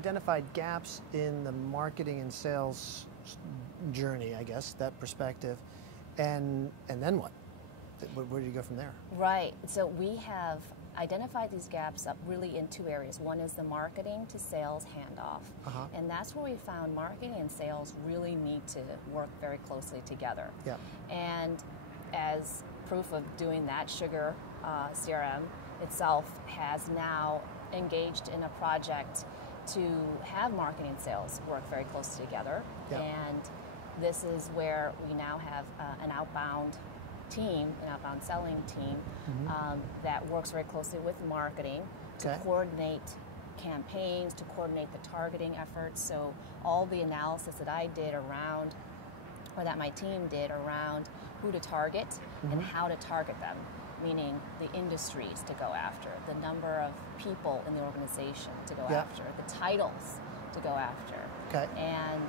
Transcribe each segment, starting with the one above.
identified gaps in the marketing and sales journey, I guess, that perspective, and then what? Where do you go from there? Right. So we have identified these gaps up really in two areas. One is the marketing to sales handoff, and that's where we found marketing and sales really need to work very closely together. Yeah. And as proof of doing that, SugarCRM itself has now engaged in a project to have marketing and sales work very closely together. Yeah. And this is where we now have an outbound team, an outbound selling team, that works very closely with marketing to coordinate campaigns, to coordinate the targeting efforts. So all the analysis that I did around, or that my team did around who to target and how to target them, meaning the industries to go after, the number of people in the organization to go after, the titles to go after, and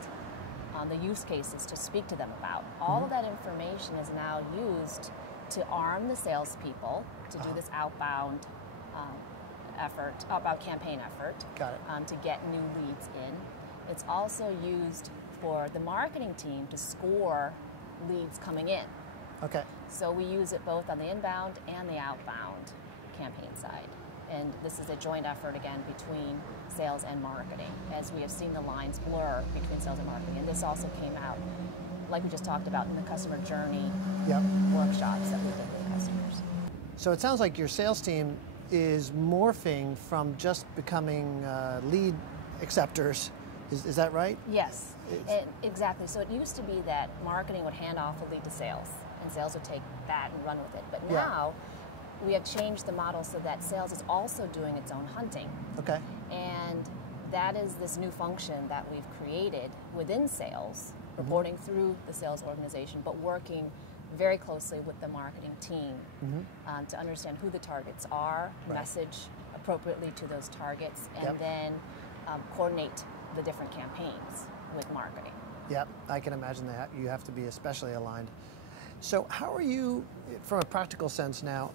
the use cases to speak to them about. All of that information is now used to arm the salespeople to do this outbound campaign effort, to get new leads in. It's also used for the marketing team to score leads coming in. Okay. So we use it both on the inbound and the outbound campaign side. And this is a joint effort, again, between sales and marketing, as we have seen the lines blur between sales and marketing. And this also came out, like we just talked about, in the customer journey workshops that we did with customers. So it sounds like your sales team is morphing from just becoming lead acceptors. Is that right? Yes, exactly. So it used to be that marketing would hand off a lead to sales, and sales would take that and run with it. But now, we have changed the model so that sales is also doing its own hunting. Okay. And that is this new function that we've created within sales, reporting through the sales organization, but working very closely with the marketing team to understand who the targets are, message appropriately to those targets, and then coordinate the different campaigns with marketing. Yep, I can imagine that. You have to be especially aligned. So how are you, from a practical sense now,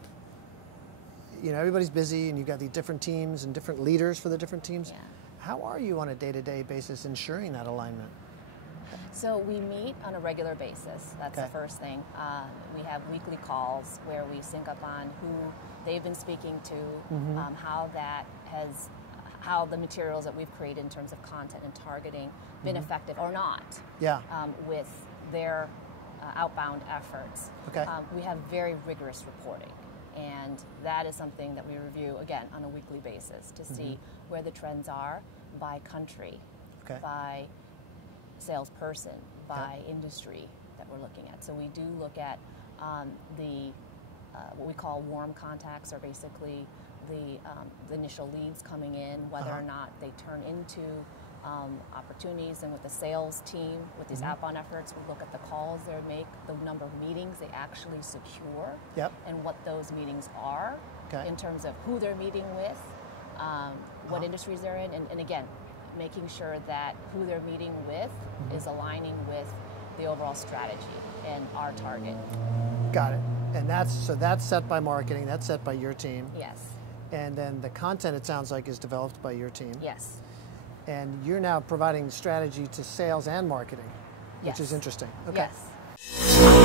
you know, everybody's busy and you've got these different teams and different leaders for the different teams. Yeah. How are you on a day-to-day basis ensuring that alignment? So we meet on a regular basis. That's the first thing. We have weekly calls where we sync up on who they've been speaking to, how the materials that we've created in terms of content and targeting been effective or not with their outbound efforts. We have very rigorous reporting. And that is something that we review, again, on a weekly basis to see where the trends are by country, by salesperson, by industry that we're looking at. So we do look at what we call warm contacts, or basically the initial leads coming in, whether or not they turn into opportunities. And with the sales team, with these outbound efforts, we look at the calls they make, the number of meetings they actually secure, and what those meetings are in terms of who they're meeting with, what industries they're in, and again, making sure that who they're meeting with is aligning with the overall strategy and our target. Got it. And that's set by marketing, that's set by your team. Yes. And then the content, it sounds like, is developed by your team. Yes. And you're now providing strategy to sales and marketing, which is interesting. Okay. Yes.